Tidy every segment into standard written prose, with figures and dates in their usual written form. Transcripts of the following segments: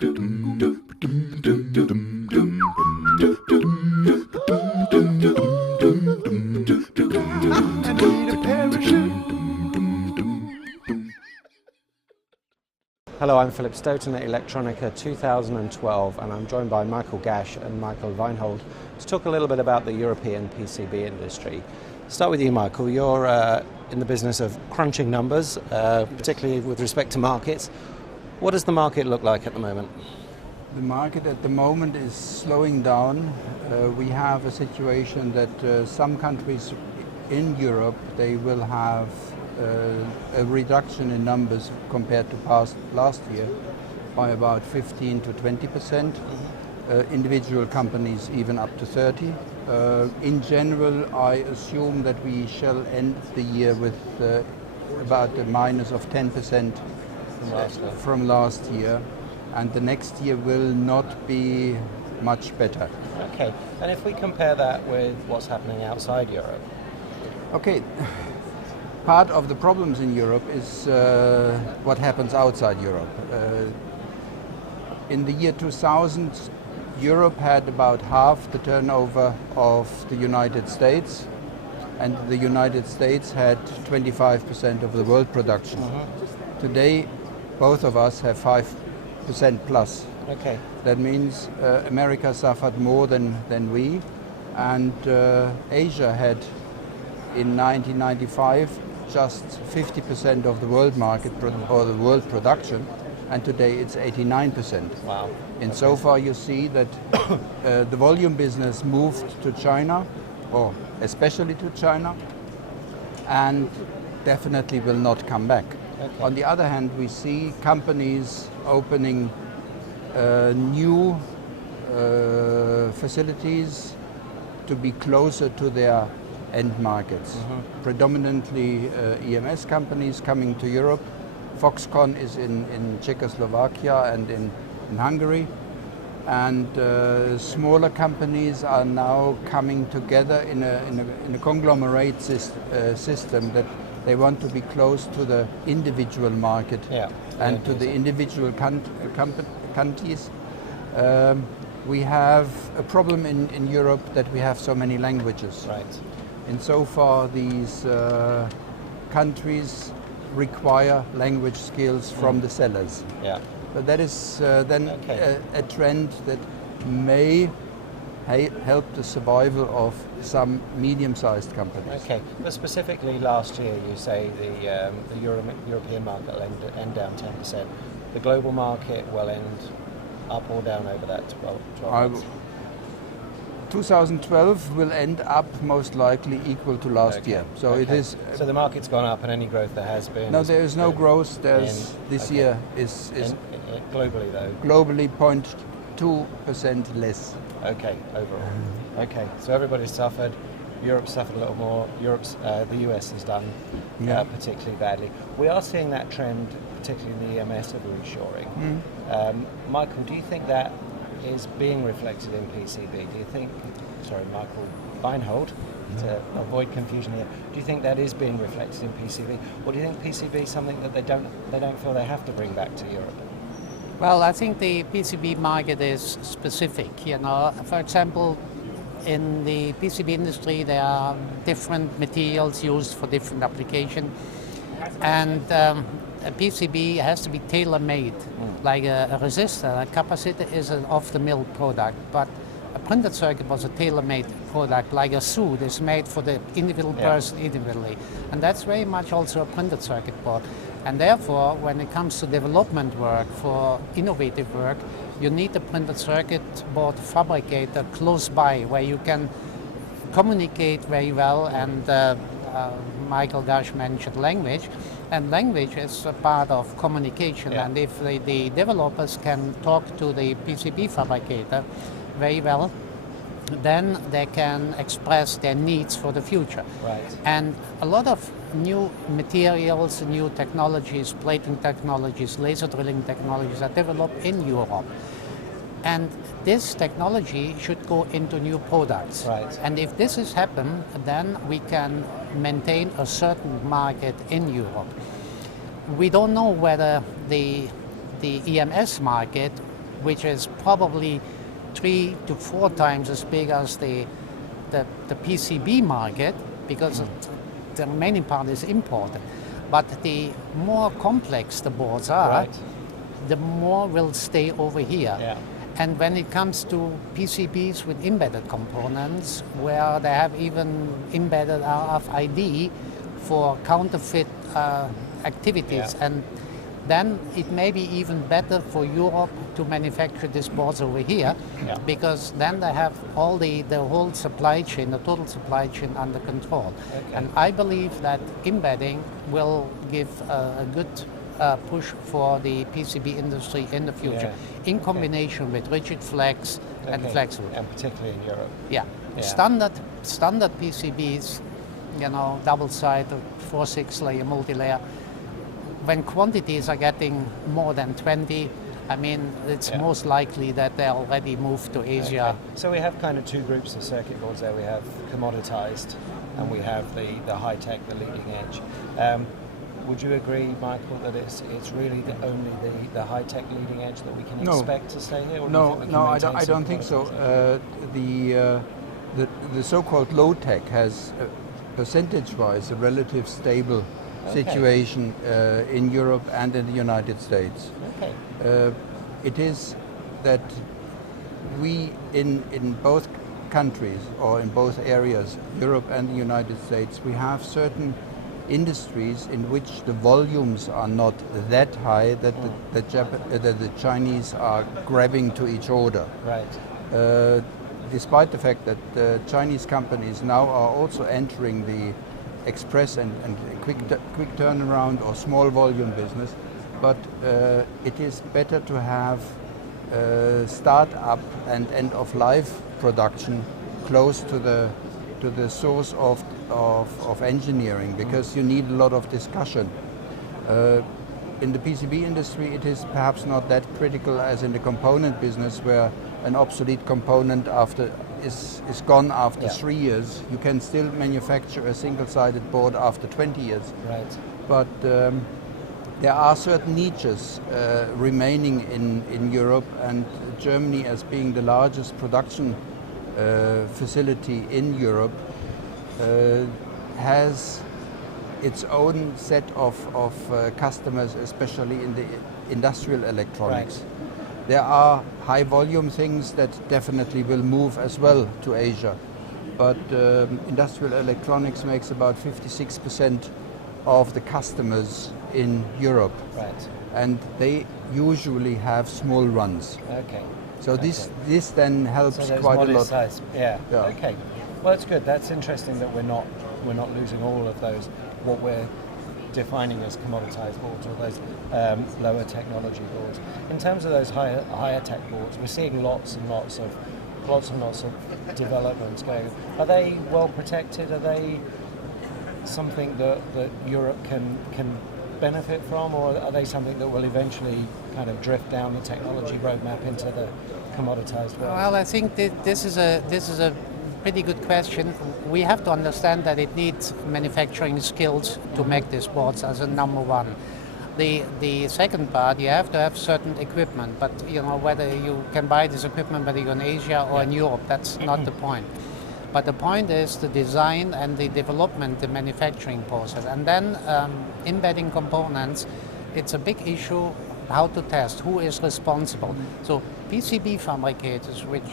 Hello, I'm Philip Stoten at Electronica 2012, and I'm joined by Michael Gasch and Michael Weinhold to talk a little bit about the European PCB industry. Start with you, Michael. You're in the business of crunching numbers, particularly with respect to markets. What does the market look like at the moment? The market at the moment is slowing down. We have a situation that some countries in Europe, they will have a reduction in numbers compared to last year by about 15 to 20%. Individual companies even up to 30. In general, I assume that we shall end the year with about a minus of 10% from last year, and the next year will not be much better. Okay, and if we compare that with what's happening outside Europe? Okay. Part of the problems in Europe is what happens outside Europe. In the year 2000, Europe had about half the turnover of the United States, and the United States had 25% of the world production. Today, both of us have 5% plus. Okay. That means America suffered more than we, and Asia had in 1995 just 50% of the world market or the world production, and today it's 89%. Wow. And so far you see that the volume business moved to China, or especially to China, and definitely will not come back. Okay. On the other hand, we see companies opening new facilities to be closer to their end markets. Predominantly EMS companies coming to Europe. Foxconn is in Czechoslovakia and in Hungary. And smaller companies are now coming together in a conglomerate system that they want to be close to the individual market and to the individual countries. We have a problem in Europe that we have so many languages. Right. And so far these countries require language skills from the sellers. Yeah. But that is then a trend that may help the survival of some medium-sized companies. Okay, but specifically last year you say the European market will end down 10%. The global market will end up or down over that 12 months? 2012 will end up most likely equal to last year. So it is. So the market's gone up, and any growth there has been. No, there is no growth. There's this year is globally though. Globally, 0.2% less. Okay, overall. Okay, so everybody's suffered. Europe's suffered a little more. The US has done particularly badly. We are seeing that trend, particularly in the EMS of reshoring. Michael, do you think that is being reflected in PCB? Do you think, Michael Weinhold, to avoid confusion here, do you think that is being reflected in PCB? Or do you think PCB is something that they don't feel they have to bring back to Europe? Well, I think the PCB market is specific. For example, in the PCB industry, there are different materials used for different applications, and a PCB has to be tailor-made. Like a resistor, a capacitor is an off-the-mill product, but a printed circuit was a tailor-made product, like a suit is made for the individual person individually. And that's very much also a printed circuit board. And therefore, when it comes to development work, for innovative work, you need a printed circuit board fabricator close by, where you can communicate very well. And Michael Gasch mentioned language, and language is a part of communication. And if the developers can talk to the PCB fabricator very well, then they can express their needs for the future. Right. And a lot of new materials, new technologies, plating technologies, laser drilling technologies are developed in Europe. And this technology should go into new products. Right. And if this has happened, then we can maintain a certain market in Europe. We don't know whether the EMS market which is probably 3 to 4 times as big as the PCB market, because the remaining part is imported. But the more complex the boards are, Right. the more will stay over here. Yeah. And when it comes to PCBs with embedded components, where they have even embedded RFID for counterfeit activities, Yeah. and then it may be even better for Europe to manufacture these boards over here, Yeah. because then they have all the whole supply chain, the total supply chain under control. Okay. And I believe that embedding will give a good push for the PCB industry in the future, Yeah. in combination with rigid flex and Okay. flexible. And particularly in Europe. Yeah. Yeah. Standard PCBs, double-sided, 4-6 layer, multi-layer. When quantities are getting more than 20, I mean, it's Yeah. most likely that they already moved to Asia. Okay. So we have kind of two groups of circuit boards there. We have commoditized, and we have the high tech, the leading edge. Would you agree, Michael, that it's really only the high tech leading edge that we can No. expect to stay here? Or do you No, think we can no, I maintain don't, I some don't think so. commoditization? The so-called low tech has, percentage-wise, a relative stable Okay. situation in Europe and in the United States. Okay. It is that we in both countries, or in both areas, Europe and the United States, we have certain industries in which the volumes are not that high that the Chinese are grabbing to each order. Right. Despite the fact that Chinese companies now are also entering the express and quick turnaround or small volume business, but it is better to have start-up and end-of-life production close to the source of engineering, because you need a lot of discussion. In the PCB industry, it is perhaps not that critical as in the component business, where an obsolete component is gone after Yeah. 3 years. You can still manufacture a single-sided board after 20 years. Right. But there are certain niches remaining in Europe, and Germany, as being the largest production facility in Europe, has its own set of customers, especially in the industrial electronics. Right. There are high volume things that definitely will move as well to Asia, but industrial electronics makes about 56% of the customers in Europe, Right. and they usually have small runs. Okay. So Okay. this then helps So there's quite a modest lot. size. Yeah. Yeah. Okay. Well, it's good. That's interesting that we're not losing all of those, what we're defining as commoditized boards, or those lower technology boards. In terms of those higher tech boards, we're seeing lots and lots of developments going. Are they well protected? Are they something that Europe can benefit from, or are they something that will eventually kind of drift down the technology roadmap into the commoditized world? Well, I think this is a pretty good question. We have to understand that it needs manufacturing skills to make these boards as a number one. The second part, you have to have certain equipment, but whether you can buy this equipment whether you're in Asia or in Europe, that's not the point. But the point is the design and the development, the manufacturing process. And then embedding components, it's a big issue how to test, who is responsible. So PCB fabricators, which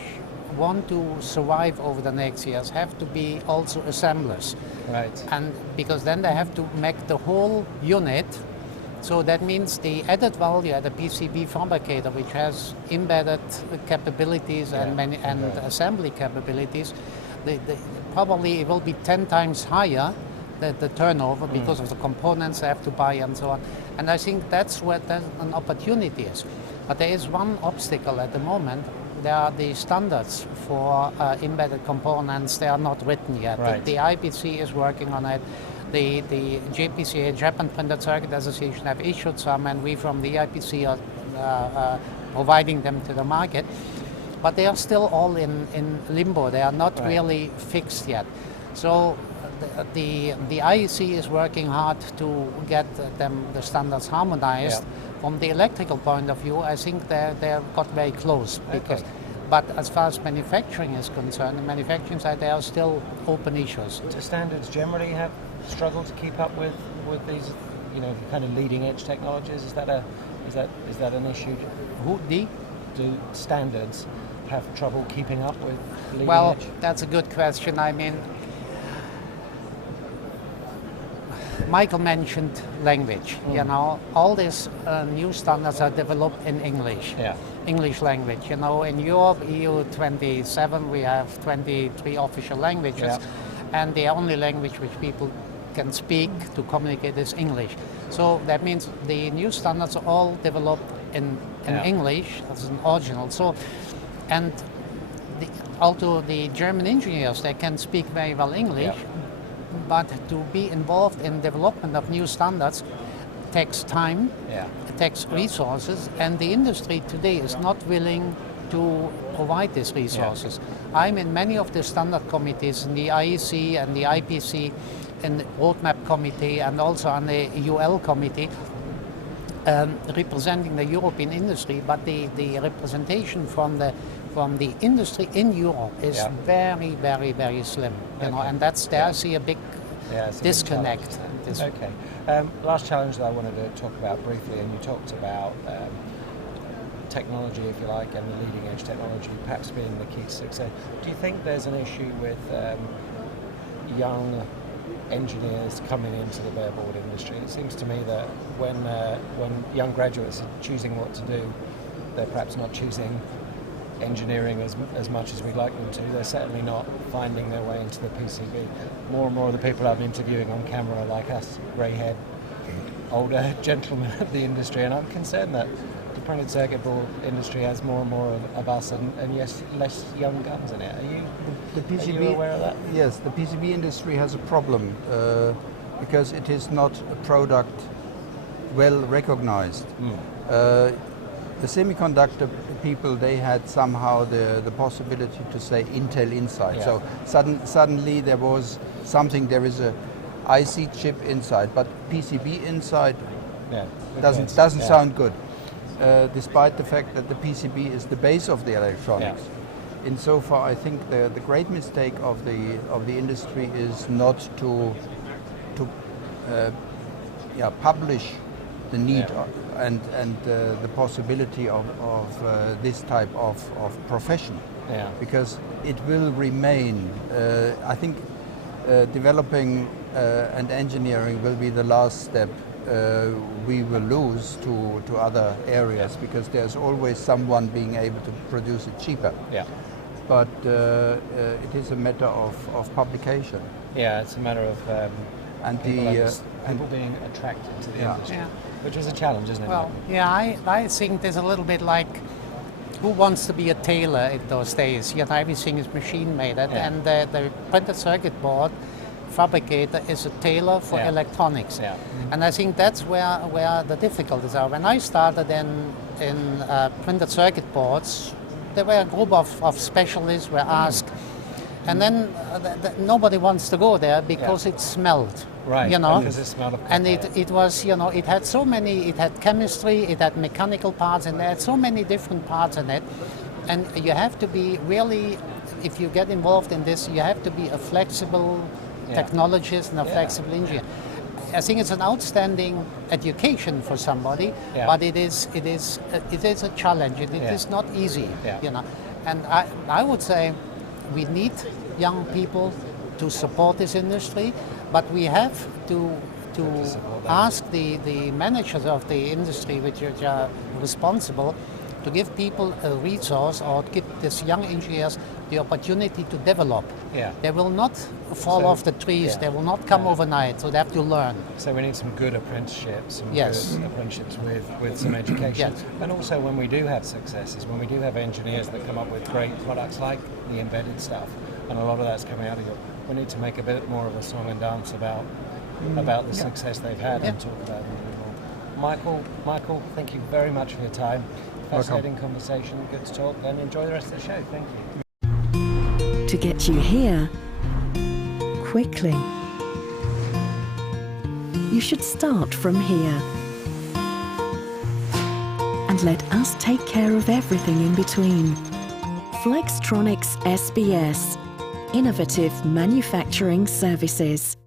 want to survive over the next years, have to be also assemblers. Right. And because then they have to make the whole unit. So that means the added value at a PCB fabricator, which has embedded capabilities and assembly capabilities, probably it will be 10 times higher the turnover because of the components they have to buy and so on. And I think that's where an opportunity is. But there is one obstacle at the moment. There are the standards for embedded components. They are not written yet. Right. The EIPC is working on it. The JPCA, Japan Printed Circuit Association, have issued some, and we from the EIPC are providing them to the market. But they are still all in limbo. They are not really fixed yet. So the IEC is working hard to get the standards harmonized. From the electrical point of view, I think they got very close. Because, but as far as manufacturing is concerned, the manufacturing side, there are still open issues. Do standards generally have struggled to keep up with these, kind of leading edge technologies? Is that an issue? Do standards have trouble keeping up with leading edge? Well, that's a good question. I mean, Michael mentioned language. All these new standards are developed in English. English language. In Europe, EU 27, we have 23 official languages, and the only language which people can speak to communicate is English. So that means the new standards are all developed in English as an original. So, and although the German engineers, they can speak very well English, but to be involved in development of new standards takes time, it takes resources, and the industry today is not willing to provide these resources. I'm in many of the standard committees, in the IEC and the IPC, in the roadmap committee, and also on the UL committee, representing the European industry, but the representation from the industry in Europe is very, very, very slim. And that's there I see a big disconnect. Last challenge that I wanted to talk about briefly, and you talked about technology, if you like, and the leading edge technology perhaps being the key to success. Do you think there's an issue with young engineers coming into the bareboard industry? It seems to me that when young graduates are choosing what to do, they're perhaps not choosing engineering as much as we'd like them to. They're certainly not finding their way into the PCB. More and more of the people I'm interviewing on camera are like us, grey-haired, older gentlemen of the industry, and I'm concerned that the printed circuit board industry has more and more of us and yes, less young guns in it. Are you aware of that? Yes, the PCB industry has a problem because it is not a product well recognized. The semiconductor people, they had somehow the possibility to say Intel inside. So suddenly there was something, there is a IC chip inside, but PCB inside doesn't sound good. Despite the fact that the PCB is the base of the electronics. Insofar, I think the great mistake of the industry is not to publish the need and the possibility of this type of profession, because it will remain. I think developing and engineering will be the last step. We will lose to other areas because there's always someone being able to produce it cheaper. But it is a matter of publication. It's a matter of and people being attracted to the industry, which is a challenge, isn't it? Well, I think there's a little bit like who wants to be a tailor in those days? Everything is machine made, and the printed circuit board fabricator is a tailor for electronics. And I think that's where the difficulties are. When I started in printed circuit boards, there were a group of specialists were asked, and then nobody wants to go there because it smelled. Right, because it smelled of copper. And it was, it had so many, it had chemistry, it had mechanical parts, and there had so many different parts in it. And you have to be really, if you get involved in this, you have to be a flexible technologist and a flexible engineer. I think it's an outstanding education for somebody, but it is a challenge. It is not easy, And I would say we need young people to support this industry, but we have to ask the managers of the industry, which are responsible, to give people a resource or give these young engineers the opportunity to develop. They will not fall off the trees, they will not come overnight, so they have to learn. So we need some good apprenticeships, good apprenticeships with some education. And also when we do have successes, when we do have engineers that come up with great products like the embedded stuff, and a lot of that's coming out of Europe, we need to make a bit more of a song and dance about the success they've had and talk about them a bit more. Michael, thank you very much for your time. Fascinating conversation, good to talk, and enjoy the rest of the show. Thank you. To get you here quickly. you should start from here. And let us take care of everything in between. Flextronics SBS. Innovative manufacturing services.